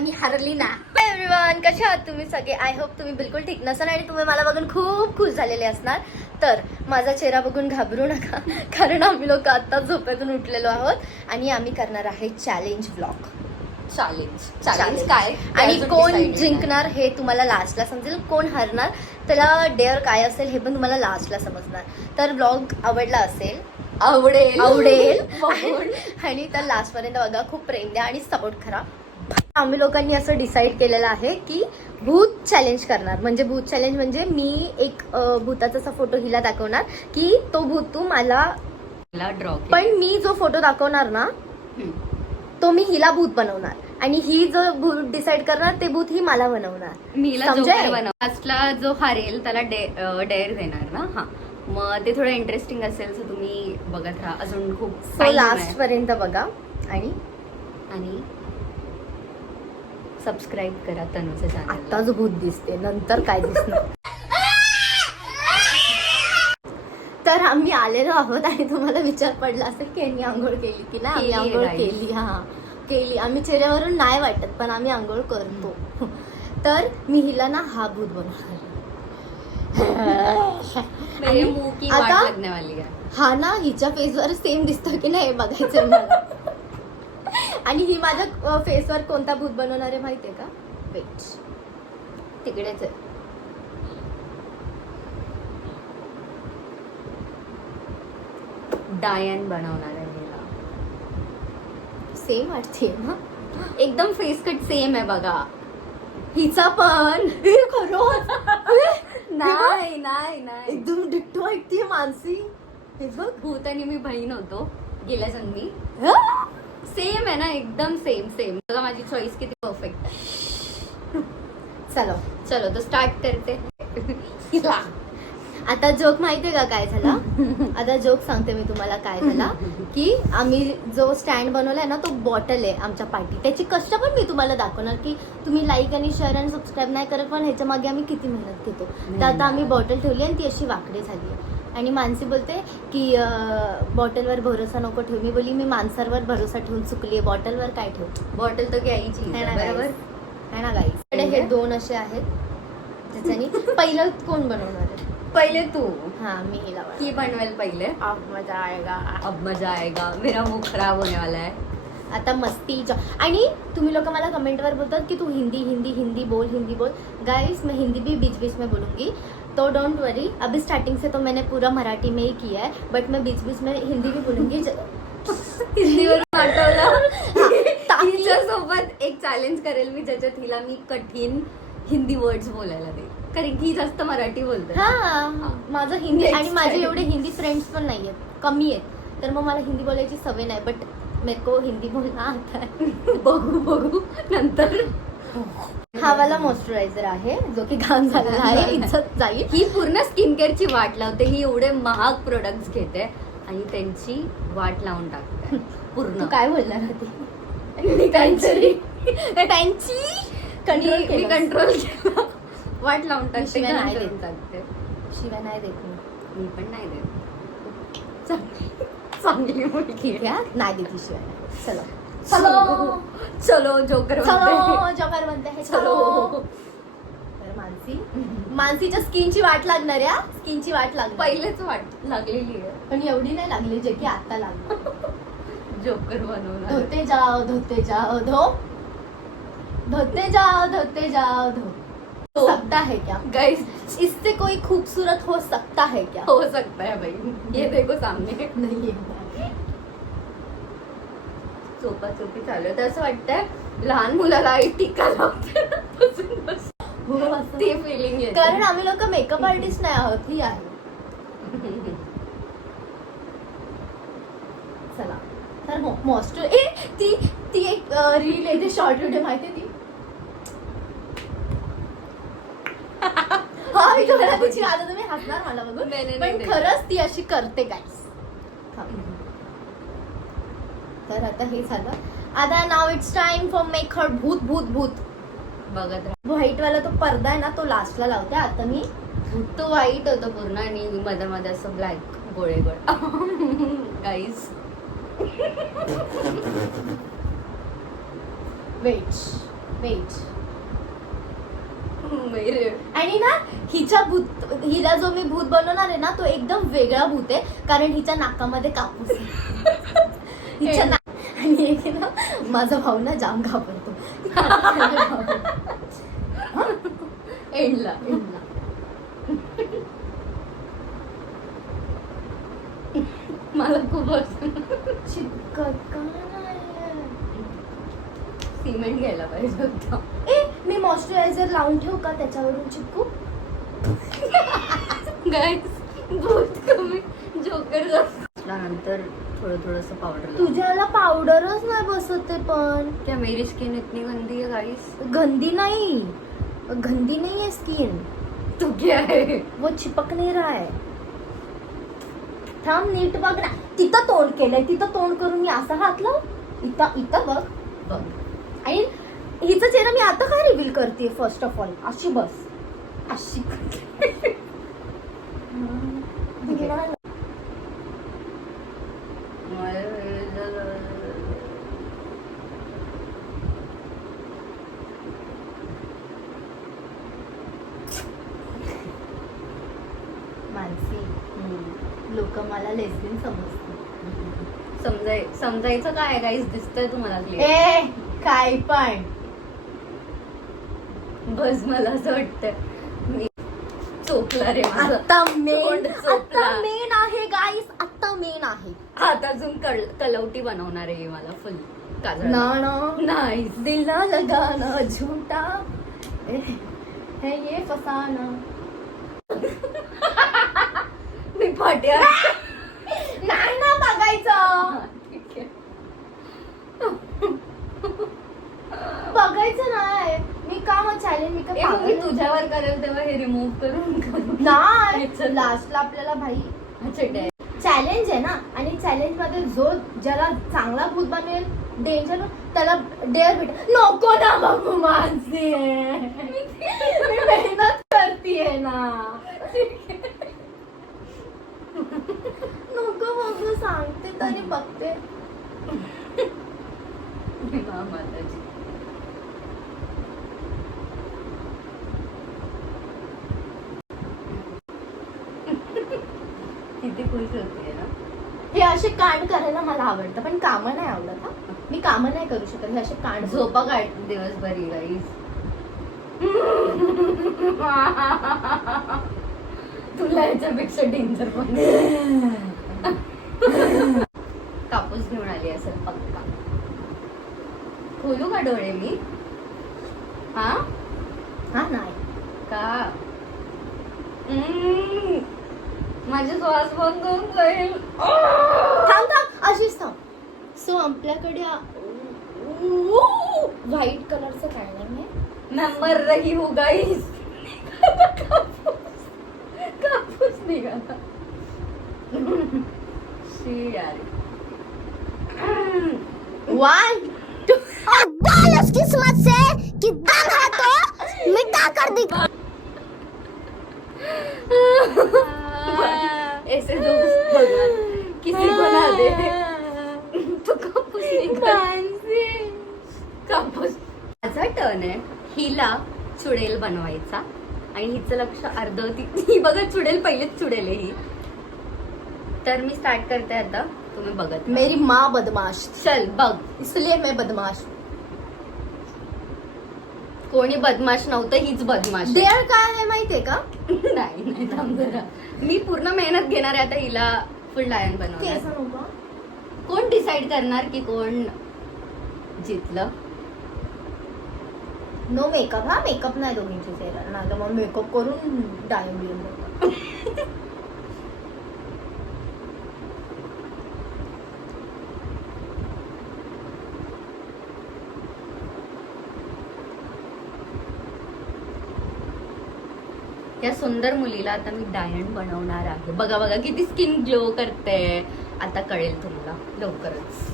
मी हरली ना. एव्हरीवन, कसे आहात तुम्ही सगळे? आय होप तुम्ही बिलकुल ठीक नसाल आणि तुम्ही मला बघून खूप खुश झालेले असणार. तर माझा चेहरा बघून घाबरू नका, कारण आम्ही लोक आत्ताच झोपेतून उठलेलो आहोत आणि आम्ही करणार आहे चॅलेंज व्लॉग. चॅलेंज काय आणि कोण जिंकणार हे तुम्हाला लास्टला समजेल. कोण हरणार त्याला डेअर काय असेल हे पण तुम्हाला लास्टला समजणार. तर व्लॉग आवडला असेल, आवडेल आणि तर लास्ट पर्यंत बघा. खूप प्रेम द्या आणि सपोर्ट करा. आम्ही लोकांनी असं डिसाईड केलेलं आहे की भूत चॅलेंज करणार. म्हणजे भूत चॅलेंज म्हणजे मी एक भूताचा असा फोटो हिला दाखवणार की तो भूत तू मला ड्रॉ, पण मी जो फोटो दाखवणार ना तो मी हिला भूत बनवणार आणि ही जो भूत डिसाईड करणार ते भूत ही मला बनवणार. लास्टला जो हारेल त्याला डेअर देणार ना. हा, मग ते थोडं इंटरेस्टिंग असेल, सो तुम्ही बघत राहा. अजून खूप लास्ट पर्यंत बघा आणि सबस्क्राईब करा तनुचं चॅनल. आत्ताच भूत दिसते, नंतर काय दिसणार. तर आम्ही आलेलो आहोत आणि तुम्हाला विचार पडला असेल की यांनी आंघोळ केली की नाही. आम्ही आंघोळ केली. केली. आम्ही चेहऱ्यावरून नाही वाटत पण आम्ही आंघोळ करतो. तर मी हिला ना हा भूत बनवणार. आता हा ना हिच्या फेसवर सेम दिसतो की नाही बघायचं मला. आणि ही माझ्या फेसवर कोणता भूत बनवणार आहे माहितीये का? वेट, तिकडेच आहे. डायन बनवणार आहे. सेम वाटते ना, एकदम फेस कट सेम आहे बघा. हिचा पण नाही एकदम डिट्टो ऐकते मानसी. हे बघ, भूत आणि मी बहीण होतो गेल्या जन्मी. सेम आहे ना, एकदम सेम. बघा माझी चॉईस किती परफेक्ट आहे. चलो तर स्टार्ट करते. आता जोक माहितीये का काय झाला? आता जोक सांगते मी तुम्हाला काय झाला. की आम्ही जो स्टँड बनवलाय ना तो बॉटल आहे आमच्या पाठी. त्याची कष्ट पण मी तुम्हाला दाखवणार की तुम्ही लाईक आणि शेअर आणि सबस्क्राईब नाही करत पण ह्याच्या मागे आम्ही किती मेहनत घेतो. तर आता आम्ही बॉटल ठेवली आणि ती अशी वाकडी झाली आणि मानसी बोलते की बॉटलवर भरोसा नको ठेवू. मी बोली मी माणसावर भरोसा ठेवून चुकली. बॉटलवर काय ठेवू? बॉटल तर घ्यायची बरोबर आहे ना गाईस. हे दोन असे आहेत ज्याच्यानी पहिलं कोण बनवणार आहे? पहिले तू. हाँ मी हिला की बनवेल पहिले. अब मजा आएगा. मेरा मुंह खराब होने वाला है. आता मस्ती. आणि तुम्ही लोग मला कमेंटवर बोलतात की तू हिंदी बोल. गाइस मैं हिंदी भी बीच में बोलूंगी, तो डोंट वरी. अभी स्टार्टिंग से तो मैंने पूरा मराठी में ही किया है, बट मैं बीच में हिंदी भी बोलूंगी. हिंदीवर आठवलं. तिच्यासोबत एक चॅलेंज करेल मी ज्याच्यात हिला मी कठीण हिंदी वर्ड्स बोलायला दे, कारण की जास्त मराठी बोलते. माझं हिंदी आणि माझे एवढे हिंदी फ्रेंड्स पण नाही आहेत, कमी आहेत. तर मग मला हिंदी बोलायची सवय नाही, बट मेरे को हिंदी बोलना आता है. बघू नंतर. हा वाला मॉइश्चरायझर आहे जो की घाण झालेला आहे, इज्जत जाईल. ही पूर्ण स्किन केअरची वाट लावते. ही एवढे महाग प्रोडक्ट्स घेते आणि त्यांची वाट लावून टाकते पूर्ण. काय बोलणार होती? त्यांची कंट्रोल केला. वाट लावून टाकते. शिवाय नाही देत. शिवाय नाही देत मी पण नाही देत. चांगली मुलगी नाही देती शिवाय. चलो जोकर बनते हैं. चलो. मानसीच्या स्किनची वाट लागणार या. स्किनची वाट लागणार. पहिलेच वाट लागलेली आहे पण एवढी नाही लागली जे की आता लागली. जोकर बनवणार. धोते जाओ धोते जाओ धो सकता है क्या गाइस? इससे कोई खूबसूरत हो सकता है क्या? हो सकता है भाई. ये देखो सामने नहीं. चोपाचोपी चालू आहे. तर असं वाटतंय लहान मुलाला आई टीका लावते. ते फिलिंग येते. कारण आम्ही लोक मेकअप आर्टिस्ट नाही आहोत. ही आहे. चला तर मॉस्टर ती एक रील येते, शॉर्ट व्हिडिओ माहिती ती. मी तुम्हाला तिची आता तुम्ही हसणार मला बघून, पण खरंच ती अशी करते गाईस. तर आता हे झालं. आता नाव it's time for make her भूत. बघत राहा. व्हाईट वाला तो पडदा आहे ना तो लास्टला लावते. आता मी तो व्हाईट होतं पूर्ण आणि मध्ये असं ब्लॅक गोळे गाईस. वेट मेरे आणि ना हिला जो मी भूत बनवणार आहे ना तो एकदम वेगळा भूत आहे, कारण हिच्या नाकामध्ये कापूस आहे. आणि एक आहे ना माझा भाऊ ना जाम घाबरतो. एंडला मला खूप सिमेंट घ्यायला पाहिजे होतं. मी मॉइश्चरायझर लावून ठेवू का त्याच्यावरून चिपकू? गाईस बहुत कमी जोकर नंतर थोडस पावडर. तुझ्याला पावडरच नाही बसत आहे. पण क्या मेरी स्किन इतनी गंदी है गाइस? गंदी नहीं है स्किन. तो क्या है? वो चिपक नहीं रहा है. थांब नीट बघ ना. तिथं तोंड केलंय, तिथं तोंड करून मी असं घातलं. इथं बघ. आणि हिचा चेहरा मी आता काय रिव्हील करते? फर्स्ट ऑफ ऑल अशी बस अशी मानसी, लोक मला लेस्बियन समजतात. समजायचं काय गाईस? दिसतंय तुम्हाला clear? ए काय पण बस मला असं वाटतं मी चोपला रे माझं. आता तोंड चोपला. मेन आहे गाईस. आता मेन आहे. आता अजून कलवटी बनवणार आहे मला फुल काजळ. नाही दिल ना लगाना झूठा है ये फसाना. मी फाट्या नाही ना बघायचं. बघायचं नाही. मी का मग चॅलेंज मी ए, मग मी तुझ्यावर करेल तेव्हा हे रिमूव्ह करून नाही. चल. लास्टला आपल्याला भाई अच्छा चॅलेंज आहे ना, आणि चॅलेंज मध्ये जो ज्याला चांगला भूत बनेल डेंजर त्याला डेअर भेट. नको ना बघू मानसी. मी मेहनत करतीये ना. नको बघू सांगते तरी बघते. माताजी किती खुश होते ना. हे असे कांड करायला मला आवडतं, पण कामं नाही आवडत. हा मी कामं नाही करू शकत. हे असे कांड झोपा काढ दिवसभरी गाईस. तुला याच्यापेक्षा डेंजर पण कापूस घेऊन आली असेल पक्का. खोलू का डोळे मी? हा नाही का? माझे श्वास बंद करून जाईल. थांब अशीच थांब. सो आपल्याकडे व्हाईट कलरचं काय नाही. नंबर रही हो गाईस. कापूस निघाला. शी यार. 1 2 और किस्मत से कि दम है तो मिटा कर दी. ऐसे दोस्त भगवान किसी को ना दे. तो कापूस निघाला. कापूस. माझा टर्न आहे. हिला चुडेल बनवायचा आणि हिचं लक्ष अर्ध ही बघा चुडेल पहिलेच चुडेल आहे ही. तर मी स्टार्ट करते आता. तुम्ही बघत राहा. मेरी माँ बदमाश चल बघ. इसलिए मैं बदमाश. कोणी बदमाश नव्हतं, हीच बदमाश आहे. डेअर काय आहे माहितीये का? नाही थांब जरा. मी पूर्ण मेहनत घेणार आहे आता हिला फुल लायन बनवणार. केस नको. कोण डिसाइड करणार की कोण जितलं? No makeup. हा मेकअप नाही दोघींची चेहरा ना. मग मेकअप करून डायम बियम. या सुंदर मुलीला आता मी डायन बनवणार आहे. बघा बघा किती स्किन ग्लो करते. आता कळेल तुम्हाला लवकरच.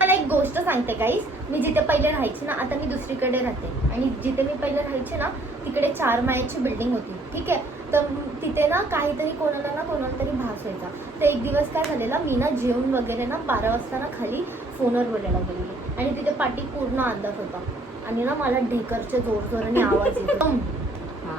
मला एक गोष्ट सांगते गाईस. मी जिथे पहिले राहायची ना, आता मी दुसरीकडे राहते. आणि जिथे मी पहिले राहायचे ना तिकडे 4 माळ्याची बिल्डिंग होती. ठीक आहे. तर तिथे ना काहीतरी कोणाला तरी भास व्हायचा. तर एक दिवस काय झालेला, मी ना जेवण वगैरे ना 12 वाजता ना खाली फोनवर बोलायला गेलेली. आणि तिथे पाठी पूर्ण अंधार होता आणि ना मला ढेकरचे जोरजोराने आवाज येतो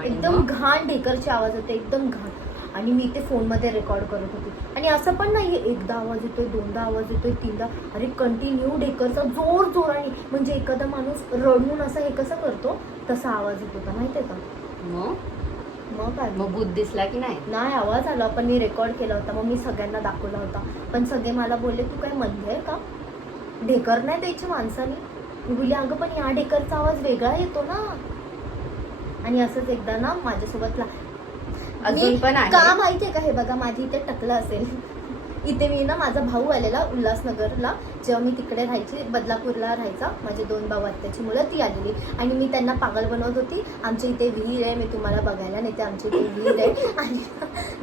एकदम घाण ढेकरचे आवाज होते एकदम घाण. आणि मी ते फोनमध्ये रेकॉर्ड करत होते आणि असं पण नाहीये एकदा आवाज येतोय, दोनदा आवाज येतोय, तीनदा, अरे कंटिन्यू ढेकरचा जोर जोराने, म्हणजे एखादा माणूस रडून असं हे कसं करतो तसा आवाज येत होता माहितीये का. मग काय मग भूत दिसला की नाही? नाही, आवाज आला पण मी रेकॉर्ड केला होता, मग मी सगळ्यांना दाखवला होता. पण सगळे मला बोलले तू काय मंद आहे का, ढेकर नाही द्यायची माणसाने. मी बोलली अगं पण या ढेकरचा आवाज वेगळा येतो ना. आणि असंच एकदा ना माझ्यासोबत अजून पण आहे का माहितीये का, हे बघा माझी इथे टकलं असेल इथे मी ना माझा भाऊ आलेला उल्हासनगरला, जेव्हा मी तिकडे राहायची, बदलापूरला राहायचा, माझे 2 भाऊ आत्याची मुलं, ती आलेली आणि मी त्यांना पागल बनवत होती. आमच्या इथे विहीर आहे, मी तुम्हाला बघायला नेते, आमच्या इथे विहीर आहे. आणि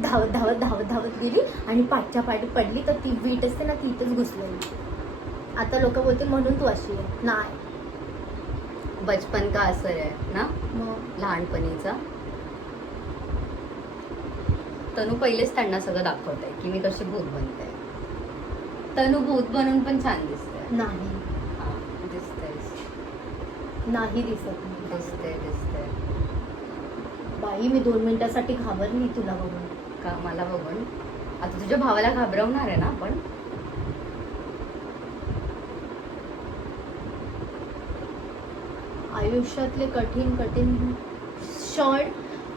धावत धावत धावत धावत गेली आणि पाठच्या पाठी पडली तर ती वीट असते ना ती इथेच घुसलेली. आता लोक बोलतील म्हणून तू अशी आहे. नाही, बचपन का असर आहे ना, मग लहानपणीचा. तनू पहिलेच त्यांना सगळं दाखवत आहे की मी कशी भूत बनते. तनू भूत बनून पण छान दिसते. नाही दिसतेस, नाही दिसत नाही. दिसते बाई मी 2 मिनिटासाठी घाबरली तुला बघून. का मला बघून? आता तुझ्या भावाला घाबरवणार आहे ना आपण. आयुष्यातले कठीण कठीण क्षण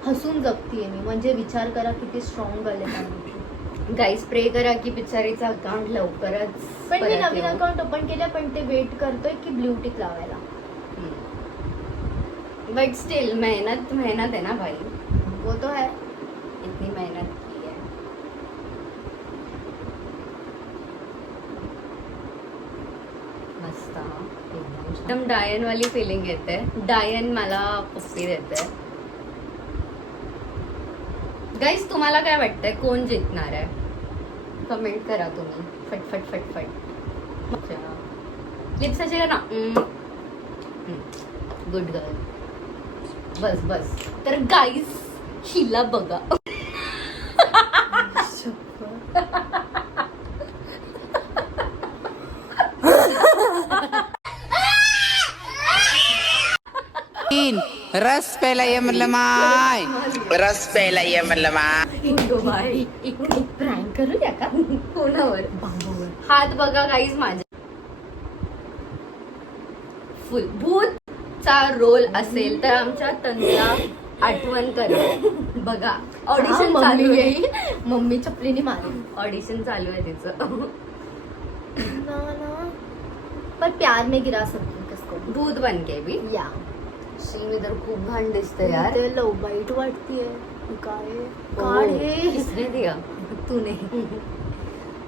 हसून जगतीये मी, म्हणजे विचार करा किती स्ट्रॉंग आले त्यामध्ये. गाईस प्रे करा की पिक्चरीचं अकाउंट लवकरच. पण मी परत नवीन येऊ. अकाउंट ओपन केलं पण ते वेट करतोय की ब्ल्यू टिक लावायला. बट स्टिल मेहनत है ना भाई, वो तो है. इतनी मेहनत की है. मस्त हा. एकदम डायन वाली फिलिंग येते. डायन मला पप्पी देते. गाईस तुम्हाला काय वाटतंय कोण जिंकणार आहे? कमेंट करा तुम्ही. फटफट फटफट. लिप्साचे ना. Good girl. बस बस. तर गाईस हिला बघा. रस प्यायला ये म्हणलं माय, रस प्यायला ये म्हणलं माय. प्रँक करूया का कोणावर? बांबूवर. हात बघा गाईज माझ्या. फुल भूतचा रोल असेल तर आमच्या तनुला आठवण करा. बघा ऑडिशन चालू आहे. मम्मी चपलीने मारेल. ऑडिशन चालू आहे तिचं. ना पर प्यार में गिरा सकती हूँ किसको. भूत बनके भी. या शी मी तर खूप घाण दिसते यार. ते लव बाईट वाटतीये. काय ओ, काढ हे. किसने दिया? तूने.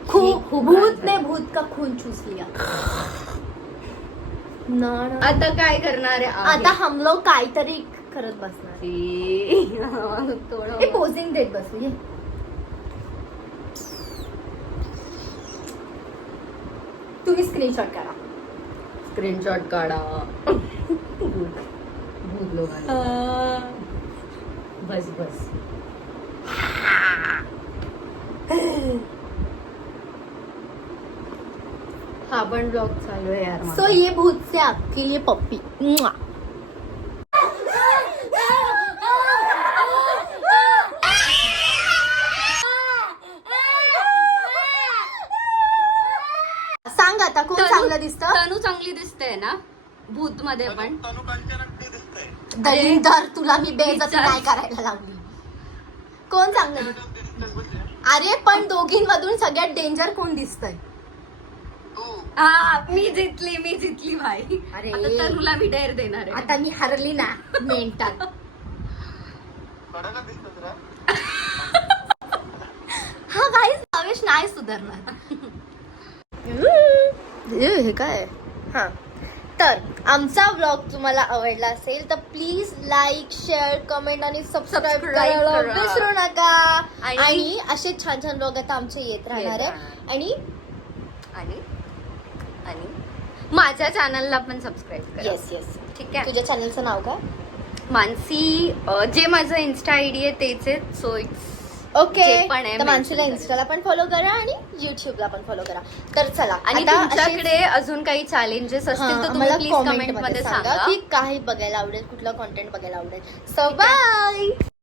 खूप भूत ने भूत का खून चूस लिया. ना आता काय करणार आहे? आता हम लोग काहीतरी करत बसणार. हे पोझिंग देत बसू ये. तुम्ही स्क्रीनशॉट करा. स्क्रीनशॉट काढा. भूत लोकांना. बस बस. हा पण ब्लॉग चालू आहे यार. सो ये भूत से आपके लिए पप्पी. मुआ. सांग आता कोण चांगलं दिसतं. तनू चांगली दिसते ना भूत मध्ये पण. दलिंदर तुला मी बेइज्जती नाही करायला लावली. कोण चांगलं दिसतं? अरे पण दोघींमधून सगळ्यात डेंजर कोण दिसतंय? हा मी जितली भाई. अरे. आता तनूला मी डेअर देणार आहे. आता मी हरली ना मेंटल. हा गाईस भावेश नाही सुधारणार. हे काय. हा तर आमचा व्लॉग तुम्हाला आवडला असेल तर प्लीज लाईक शेअर कमेंट आणि सबस्क्राईब करायला करा. विसरू नका. आणि- आणि असे छान छान व्लॉग आता आमचे येत राहणार आहे. आणि आणि आणि माझ्या चॅनलला पण सबस्क्राईब करा. येस येस ठीक आहे. तुझ्या चॅनलचं नाव काय? मानसी जे माझं इन्स्टा आयडी आहे तेच आहे. सो इट्स ओके जे पण आहे तर मानसीला mention इन्स्टाला पण फॉलो करा आणि युट्यूबला पण फॉलो करा. तर चला आणि आता तुमच्याकडे अजून काही चॅलेंजेस असतील तर तुम्ही प्लीज कमेंट मध्ये सांगा की काही बघायला आवडेल, कुठलं कॉन्टेंट बघायला आवडेल. So bye.